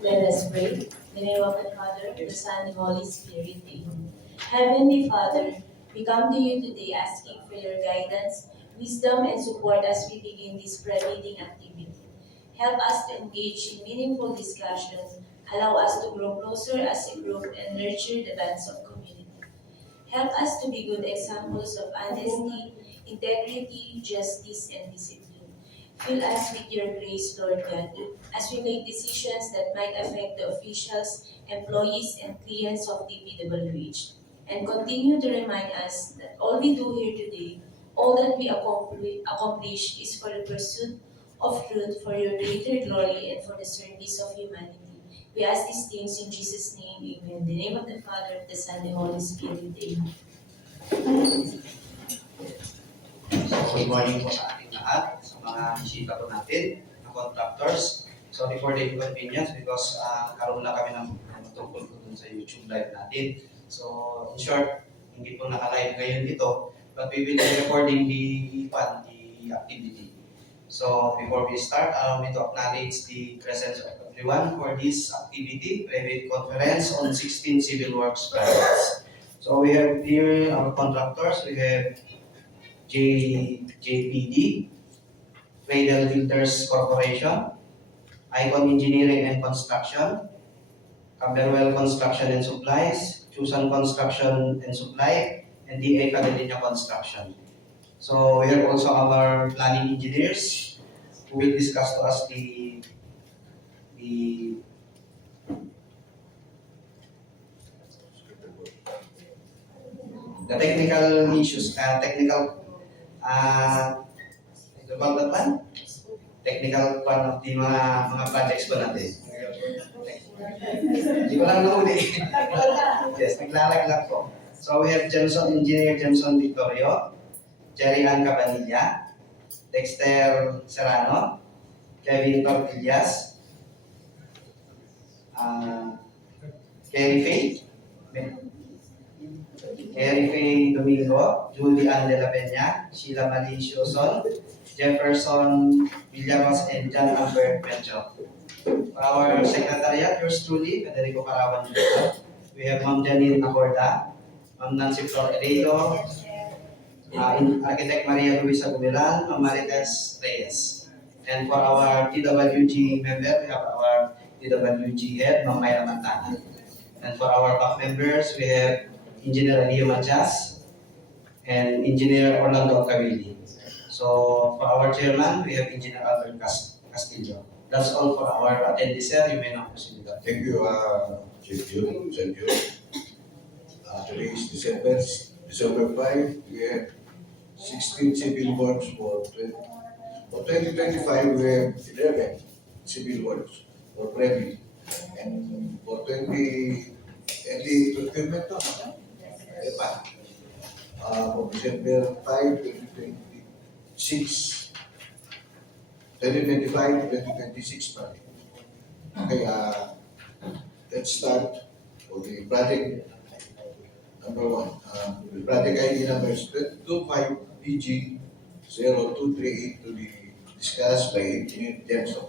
Let us pray. In the name of the Father, the Son, and Holy Spirit. Amen. Heavenly Father, we come to you today asking for your guidance, wisdom, and support as we begin this prayer reading activity. Help us to engage in meaningful discussions, allow us to grow closer as a group, and nurture the bonds of community. Help us to be good examples of honesty, integrity, justice, and discipline. Fill us with your grace, Lord God, as we make decisions that might affect the officials, employees, and clients of DPWH. And continue to remind us that all we do here today, all that we accomplish is for the pursuit of truth, for your greater glory, and for the service of humanity. We ask these things in Jesus' name, amen. In the name of the Father, the Son, and the Holy Spirit, amen. So, good morning po sa ating lahat, sa mga bisita po natin, na contractors. So, before the inconvenience, because karoon lang kami ng tungkol po dun sa YouTube live natin. So, in short, hindi po naka-live ngayon dito, but we will be recording the activity. So, before we start, allow me to acknowledge the presence of everyone for this activity, private conference on 16 civil works projects. So, we have here our contractors. We have JPD, Cradle Filters Corporation, Icon Engineering and Construction, Camberwell Construction and Supplies, Chusan Construction and Supply, and DA Cadena Construction. So we have also our planning engineers who will discuss to us the technical issues, about that one? Technical part of the mga projects ko natin. Hindi ko lang nahuli. Yes, naglalag lang po. So we have Engineer Jameson Victorio, Jerry Ann Cabanilla, Dexter Serrano, Kevin Tortillas, Kerry Faye Domingo, Julie Ann de la Peña, Sheila Malicioson, Jefferson Villaros, and John Albert Mencho. For our secretariat, yours truly, Federico Caravan Jr. We have Ma'am Janine Acorda, Ma'am Nancy Flor Heredo, Architect Maria Luisa Gumilan, Ma'am Marites Reyes. And for our TWG member, we have our TWG head, Ma'am Mayra Mantana. And for our back members, we have Engineer Alio Machas and Engineer Orlando Cavili. So for our chairman, we have Engineer Albert Castillo. That's all for our attendees, sir. You may now proceed with that. Thank you, Chief Jun. Thank you. Today is December 5. We have 16 civil works for 2025. We have 11 civil works for Previ. And for 20, any procurement, for December 5, 2026. 2025, 2026 project. Okay, let's start with the project number 1. The project ID number is 25PG0238 to be discussed by Engineer Jensen.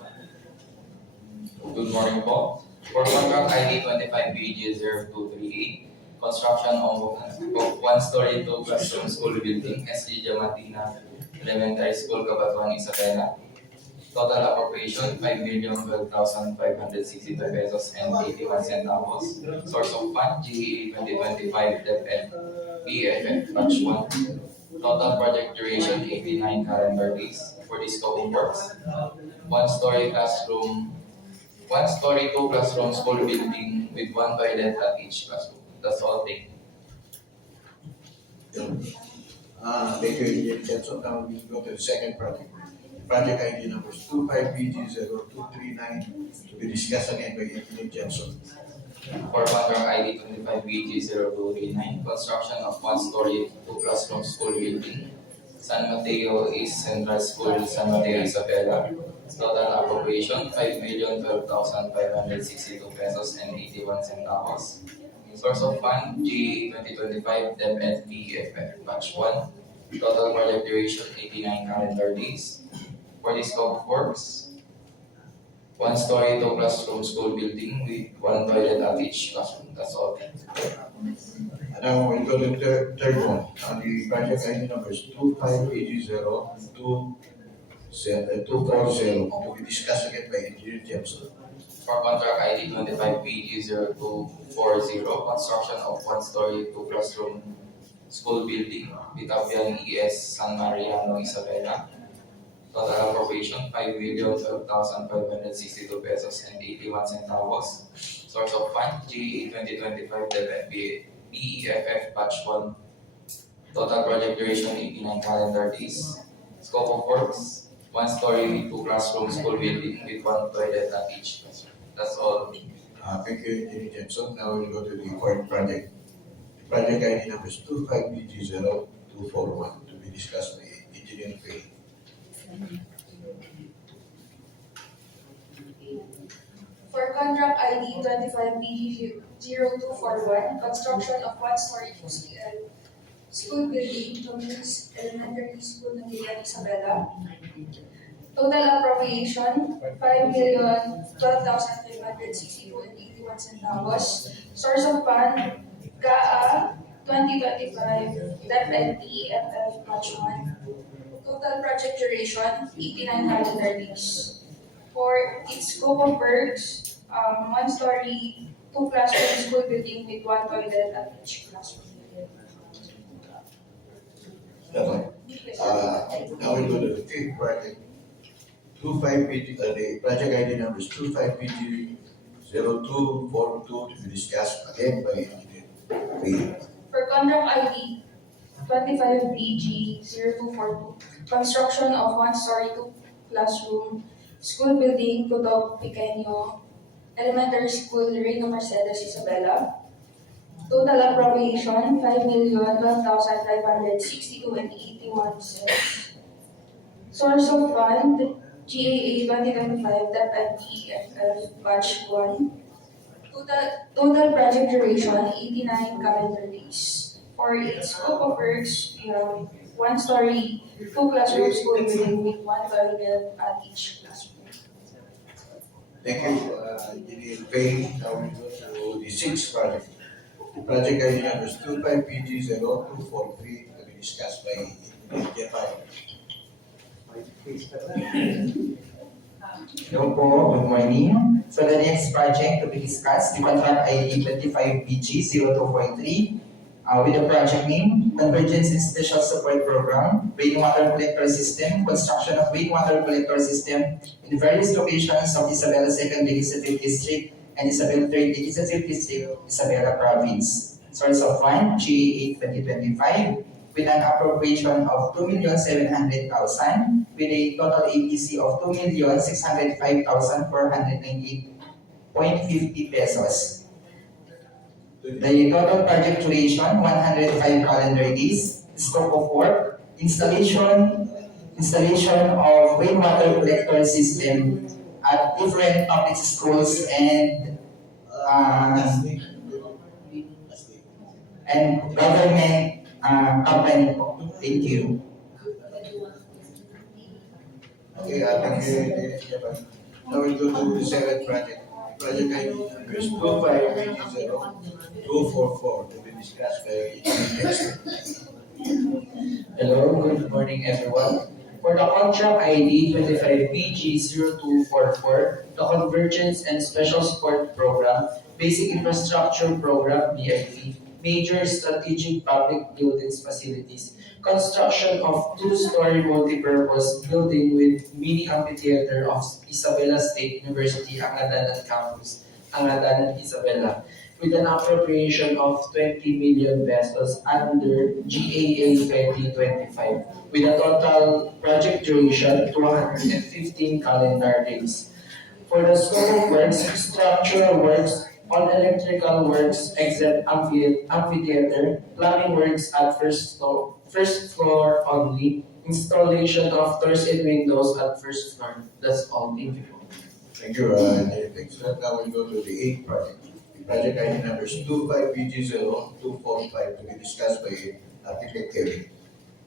Good morning po. For contract ID 25BG0238, construction of one-story, two-classroom school building, SG Diamantina Elementary School, Cabatuan, Isabela. Total appropriation, 5,12,562 pesos and 81 centavos. Source of fund, GEA 2025 DepEd BFF Batch 1. Total project duration, 89 calendar days. For the scope of works, one-story, two-classroom school building with one toilet at each classroom. That's all. Thank you. Thank you, Engineer Jensen. Now we go to the second project. Project ID number is 25BG0239 to be discussed again by Engineer Jensen. For contract ID 25BG0239, construction of one-story, two-classroom school building, San Mateo East Central School, San Mateo, Isabela. Total appropriation, 5,12,562 pesos and 81 centavos. Source of fund, GE 2025 DepEd BFF Batch 1. Total project duration, 89 calendar days. For the scope of works, 1-story, 2-classroom school building with 1 toilet at each classroom. That's all. And now we'll go to the third one. The project ID number is 2580 to be discussed again by Engineer Jameson. For contract ID 25BG0240, construction of 1-story, 2-classroom school building with Abiang ES San Mariano, Isabela. Total appropriation 5,012,562 pesos and 81 centavos. Source of fund GE 2025 DepEd BEFF Batch 1. Total project duration 89 calendar days. Scope of works 1-story, 2-classroom school building with 1 toilet at each classroom. That's all. Thank you, Engineer Jameson. Now we'll go to the fourth project. Project ID number is 25BG0241 to be discussed by Engineer Faye. For contract ID 25BG0241, construction of 1-story QCL school building, Dominguez Elementary School, Nagilian, Isabela. Total appropriation 5,012,562 and 81 centavos. Source of fund GAA 2025 DepEd EFF Batch 1. Total project duration 89 calendar days. For its scope of works, 1-story, 2-classroom school building with 1 toilet at each classroom. That one. Now we'll go to the fifth project. 25BG, the project ID number is 25BG0242 to be discussed again by Engineer Faye. For contract ID 25BG0242, construction of 1-story, 2-classroom school building, Tudog Pequeño Elementary School, Reino Mercedes, Isabela. Total appropriation 5,012,562 and 81 cents. Source of fund GAA 2025 DepEd EFF Batch 1. Total project duration 89 calendar days. For its scope of works, we have 1-story, 2-classroom school building with 1 toilet at each classroom. Thank you, Engineer Faye. Now we go to the sixth project. The project ID number is 25BG0243 to be discussed by Engineer Jeffrey. Hello po, good morning. So the next project to be discussed, the contract ID 25BG0243 with the project name, Convergence and Special Support Program, Rainwater Collector System, construction of rainwater collector system in various locations of Isabela 2nd Legislative District and Isabela 3rd Legislative District, Isabela Province. Source of fund, GA 2025, with an appropriation of 2,700,000 with a total APC of 2,605,498.50 pesos. The total project duration 105 calendar days. Scope of work installation of rainwater collector system at different public schools and government company po. Thank you. Okay, thank you, Engineer Jeffrey. Now we'll go to the seventh project. Project ID number is 25BG0244 to be discussed by Engineer Dexter. Hello, good morning everyone. For the contract ID 25BG0244, the Convergence and Special Support Program, Basic Infrastructure Program BIP, Major Strategic Public Buildings Facilities, construction of 2-story multipurpose building with mini amphitheater of Isabela State University Angadanan Campus, Angadanan, Isabela, with an appropriation of 20 million pesos under GAA 2025, with a total project duration 215 calendar days. For the scope of works, structural works, all electrical works except amphitheater, plumbing works at first floor only, installation of doors and windows at first floor. That's all. Thank you. Thank you, Engineer Dexter. Now we'll go to the eighth project. The project ID number is 25BG0245 to be discussed by Architect Kevin.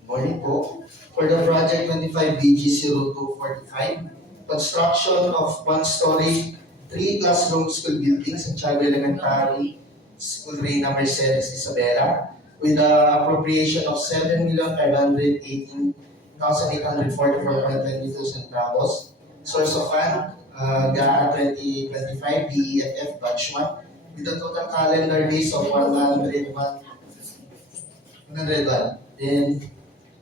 Morning po. For the project 25BG0245, construction of one-story, 3 classroom school buildings at Child Elementary School Reyna Mercedes Isabela with the appropriation of 7,518,844.22 centavos. Source of fund, GAA 2025 BEFF Batch 1 with a total calendar days of 101. Then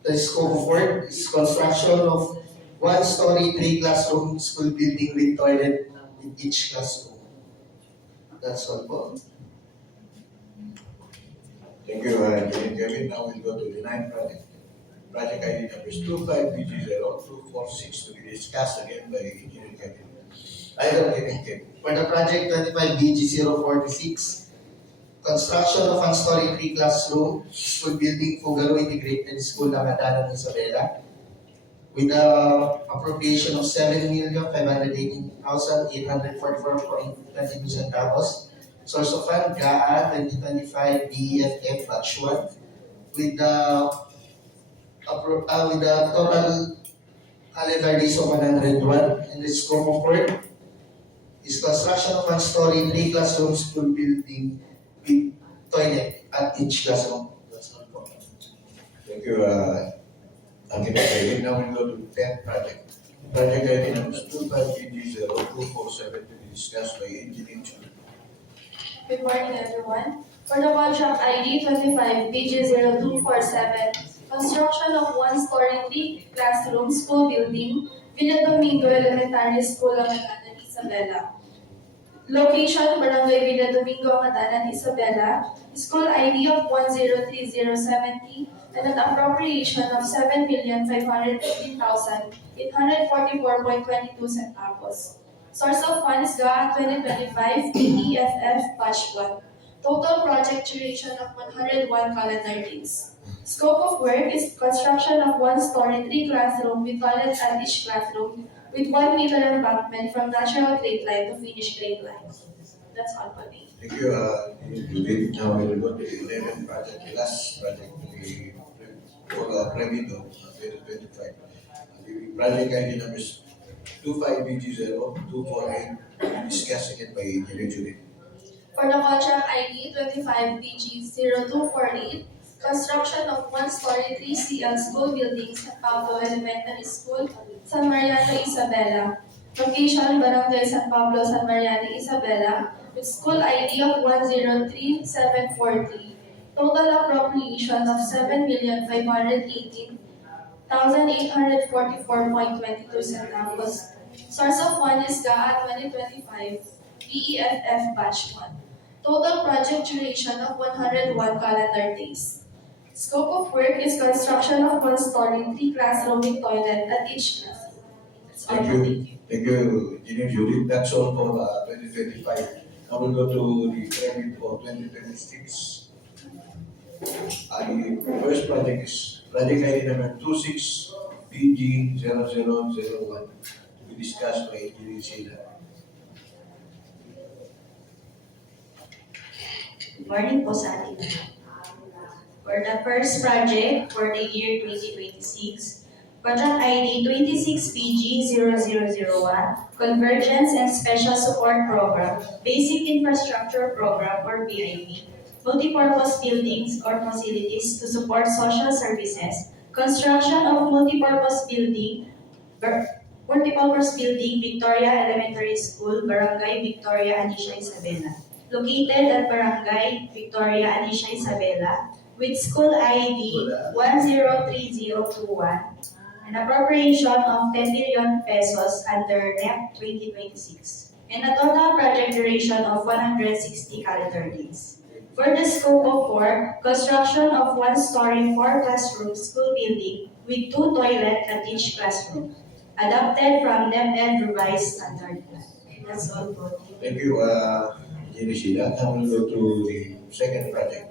the scope of work is construction of one-story, 3 classroom school building with toilet in each classroom. That's all po. Thank you, Engineer Kevin. Now we'll go to the ninth project. Project ID numbers 25BG0246 to be discussed again by Engineer Kevin. Item Engineer Kevin. For the project 25BG046, construction of one-story, 3 classroom school building, Fugaro Integrated School, Lamadanan, Isabela, with the appropriation of 7,518,844.22 centavos. Source of fund, GAA 2025 BEFF Batch 1, with the total calendar days of 101, and the scope of work is construction of one-story, 3 classroom school building with toilet at each classroom. That's all po. Thank you, Engineer Kevin. Now we'll go to the 10th project. Project ID numbers 25BG0247 to be discussed by Engineer Chu. Good morning, everyone. For the contract ID 25BG0247, construction of one-story, 3 classroom school building, Villa Domingo Elementary School, Amatanan, Isabela. Location, Barangay Villa Domingo, Amatanan, Isabela. School ID of 103070 and an appropriation of 7,515,844.22 centavos. Source of funds, GAA 2025 BEFF Batch 1. Total project duration of 101 calendar days. Scope of work is construction of one-story, 3 classroom with toilets at each classroom with 1 meter embankment from natural grade line to finished grade line. That's all for me. Thank you, Judith. Now we'll go to the 11th project, the last project for Premido 2025. The project ID numbers 25BG0248 discussed again by Engineer Judith. For the contract ID 25BG0248, construction of one-story 3 CL school buildings at Pablo Elementary School, San Mariano, Isabela. Location, Barangay San Pablo, San Mariano, Isabela, with school ID of 103743. Total appropriation of 7,518,844.22 centavos. Source of fund is GAA 2025 BEFF Batch 1. Total project duration of 101 calendar days. Scope of work is construction of one-story, 3 classroom with toilet at each classroom. That's all. Thank you. Thank you, Engineer Judith. That's all for 2025. Now we'll go to the credit for 2026. The first project is project ID number 26BG0001 to be discussed by Engineer Sheila. Good morning po sa ating lahat. For the first project for the year 2026, contract ID 26PG0001, Convergence and Special Support Program, Basic Infrastructure Program or BIP, multipurpose buildings or facilities to support social services, construction of multipurpose building, Victoria Elementary School, Barangay Victoria, Anisha, Isabela. Located at Barangay Victoria, Anisha, Isabela, with school ID 103021, an appropriation of 10 billion pesos under NEP 2026, and a total project duration of 160 calendar days. For the scope of work, construction of one-story 4 classroom school building with 2 toilets at each classroom, adopted from NEP revised standard plan. That's all po. Thank you, Engineer Sheila. Now we'll go to the second project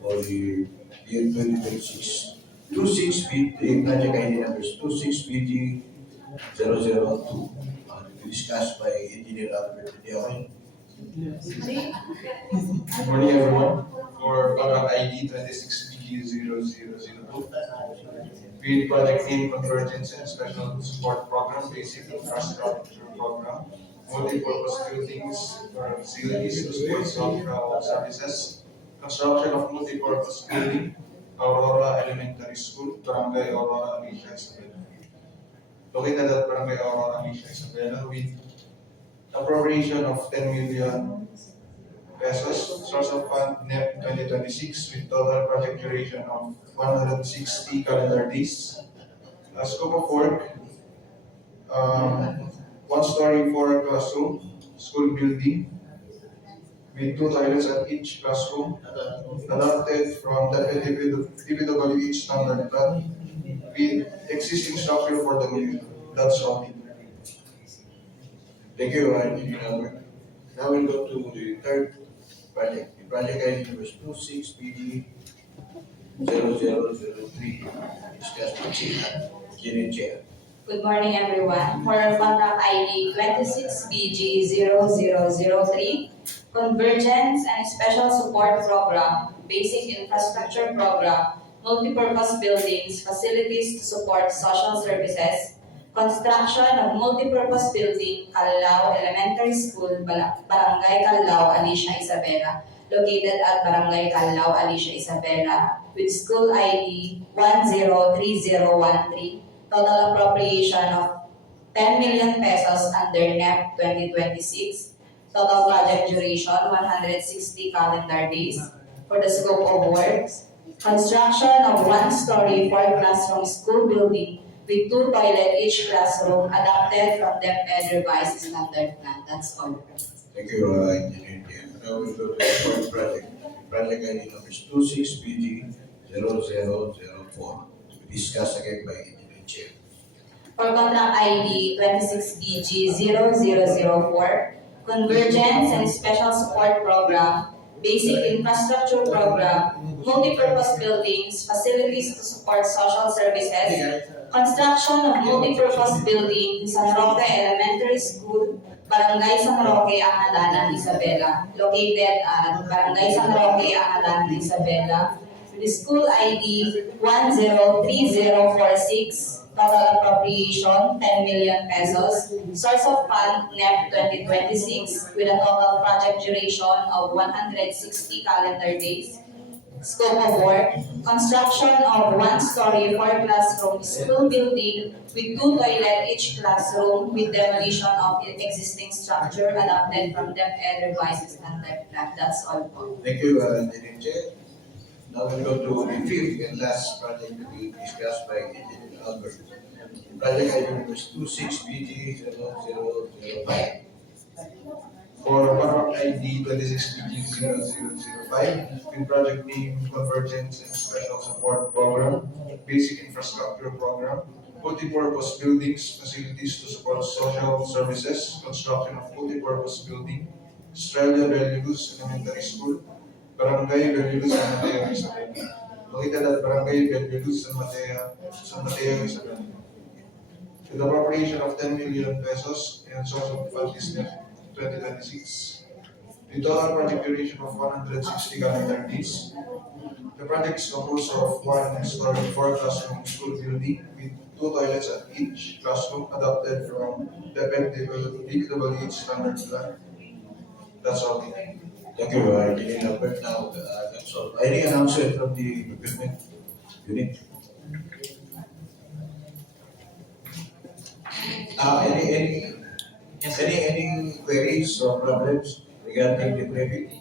for the year 2026. 26BG, project ID numbers 26BG002 to be discussed by Engineer Albert Diawan. Good morning, everyone. For contract ID 26BG0002, with project name Convergence and Special Support Program, Basic Infrastructure Program, multi-purpose buildings or facilities to support social services, construction of multi-purpose building, Aurora Elementary School, Barangay Aurora Alicia Isabela. Located at Barangay Aurora Alicia Isabela with appropriation of 10 million pesos, source of fund NEP 2026 with total project duration of 160 calendar days. Scope of work, one-story, 4-classroom school building with 2 toilets at each classroom, adapted from the DPWH standard plan with existing structure for the community. That's all. Thank you, Engineer Albert. Now we'll go to the third project. The project ID number is 26BD0003. Discussed by Engineer Chair. Good morning, everyone. For contract ID 26BG0003, Convergence and Special Support Program, Basic Infrastructure Program, Multipurpose Buildings, Facilities to Support Social Services, Construction of Multipurpose Building, Calao Elementary School, Barangay Calao, Alicia Isabela, located at Barangay Calao, Alicia Isabela, with school ID 103013. Total appropriation of 10 million pesos under NEP 2026. Total project duration 160 calendar days. For the scope of works, construction of 1-story 4-classroom school building with 2 toilet each classroom adapted from DepEd revised standard plan. That's all. Thank you, Engineer Chair. Now we'll go to the fourth project. Project ID number is 26BG0004. To be discussed again by Engineer Chair. For contract ID 26BG0004, Convergence and Special Support Program, Basic Infrastructure Program, Multipurpose Buildings, Facilities to Support Social Services, Construction of Multipurpose Building, San Roque Elementary School, Barangay San Roque, Angadanan, Isabela, located at Barangay San Roque, Angadanan, Isabela, with school ID 103046. Total appropriation 10 million pesos. Source of fund NEP 2026 with a total project duration of 160 calendar days. Scope of work, construction of 1-story 4-classroom school building with 2 toilet each classroom with demolition of existing structure adapted from DepEd revised standard plan. That's all po. Thank you, Engineer Chair. Now we'll go to the fifth and last project to be discussed by Engineer Albert. Project ID number is 26BG0005. For contract ID 26BG0005, with project name Convergence and Special Support Program, Basic Infrastructure Program, multipurpose buildings, facilities to support social services, construction of multipurpose building, Australia Bellulus Elementary School, Barangay Bellulus San Mateo, Isabela. Located at Barangay Bellulus San Mateo, Isabela. With appropriation of 10 million pesos and source of fund is NEP 2026. The total project duration of 160 calendar days. The project is composed of 1-story 4-classroom school building with 2 toilets at each classroom adapted from DPWH standard plan. That's all. Thank you, Engineer Albert. Now, that's all. Any announcement from the procurement unit? Any queries or problems regarding the project?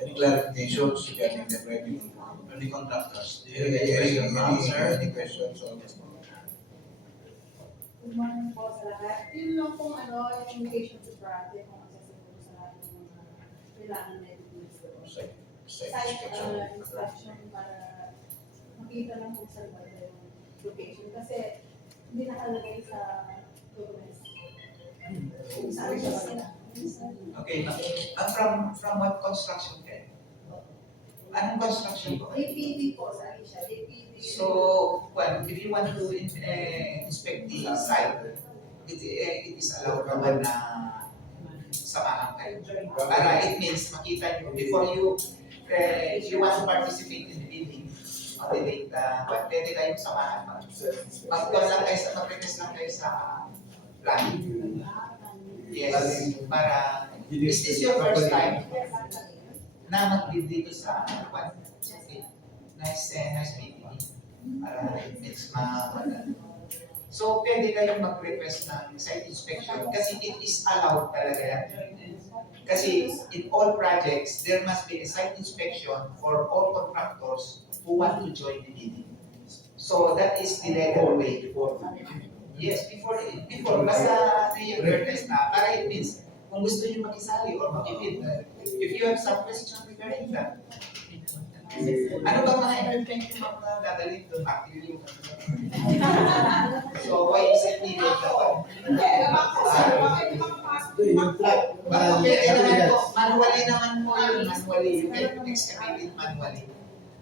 Any clarifications regarding the project? On the contractors. Any questions on this? Good morning po sa lahat. Yun lang kung yung invitation to project, kung accessible sa lahat ng mga kailangan na i-use doon. Site inspection para makita lang kung saan ba yung location. Kasi hindi nakalagay sa documents. Sabi ko sila. Okay. From what construction kayo? Anong construction po? DPD po sa Asia. DPD. So, well, if you want to inspect the site, it is allowed naman na samahan kayo. Para it means makita nyo, before you want to participate in the building, motivate, pwede kayong samahan. Mag-request lang kayo sa plan. Yes, para, is this your first time na mag-lead dito sa one? Okay. Nice meeting you. Para it's So, pwede kayong mag-request ng site inspection kasi it is allowed talaga yan. Kasi in all projects, there must be a site inspection for all contractors who want to join the bidding. So, that is the legal way. Yes, before, basta na-recognize na, para it means, kung gusto nyo makisali or makipid, if you have some question regarding that, ano ba mga entertainment yung mga dadalhin doon? Actually, so, why is it needed dapat? Manually naman po yun, manually. You can excavate it manually.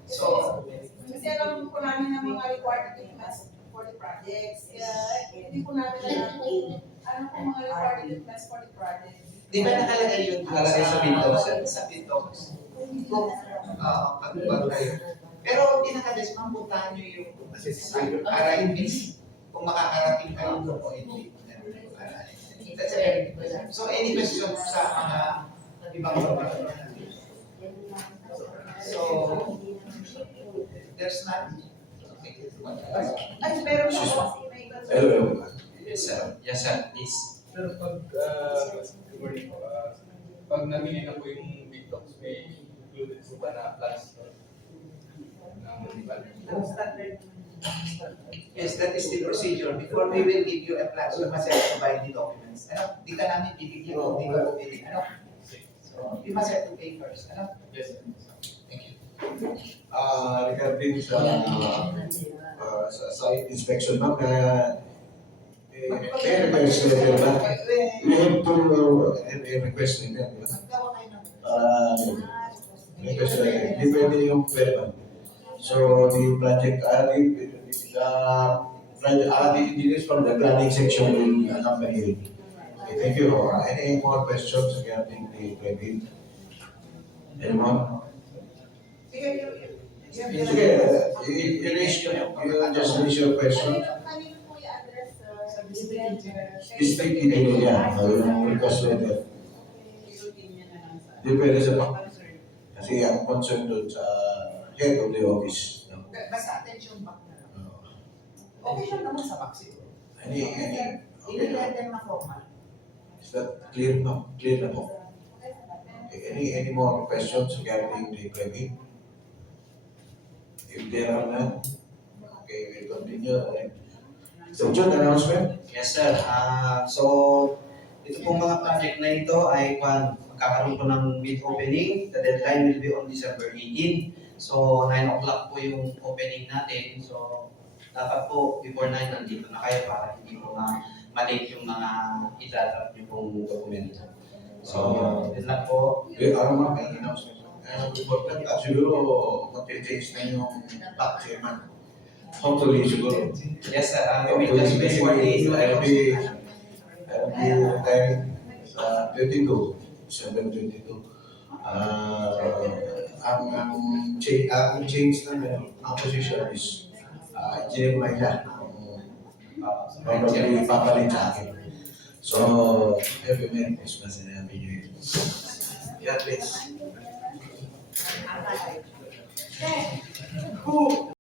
So, Kasi alam po namin ng mga required equipments for the projects. Hindi po namin alam kung ano po mga required equipments for the projects. di ba nakalagay yun? Nakalagay sa Windows. Sa Windows. Kung pag-bag kayo. Pero pinaka-best, mapuntahan nyo yung site para it means kung makakarating kayo doon o hindi. That's it. So, any questions sa mga ibang So, there's none. Okay. Ay, meron na po. Hello. Yes, sir. Yes, sir. Please. Pero pag namili na po yung big dogs, may included po ba na plans ng Yes, that is the procedure. Before we will give you a plan, you must have to provide the documents. Ano? Di ka namin bibigyan kung di ka bumili. Ano? So, you must have to pay first. Ano? Yes, sir. Thank you. Regarding sa site inspection, ma'am, may request letter ba? We have to request letter. Maggawa kayo ng Request letter. Di pwede yung verbal. So, the project, the engineers from the planning section will accompany you. Okay, thank you. Any more questions regarding the planning? Anyone? Sige, you just raise your question. Kanino po i-address sa district? District engineer, yung request letter. Di pwede sa bank. Kasi ang concern doon sa head of the office. No? Basta attention back na lang. Okay lang naman sa back siguro. Okay Ini-letter na formal. Is that clear? No? Clear na po. Okay, any more questions regarding the planning? If there are none, okay, we'll continue. So, John, announcement? Yes, sir. So, ito pong mga project na ito ay magkakaroon po ng bid opening. The deadline will be on December 18. So, 9 o'clock po yung opening natin. So, dapat po before 9 nandito na kayo para hindi po ma-late yung mga idadrap nyo pong dokumento. So, yun lang po. Ano mga may announcement? Important at siguro mag-change na yung back chairman. Hopefully, siguro. Yes, sir. We will just wait for the I'll be retiring sa 22, December 22. Ang change na ang position is Engineer Maynard. Probably papalit sa akin. So, every Merry Christmas and Happy New Year. Yeah, please.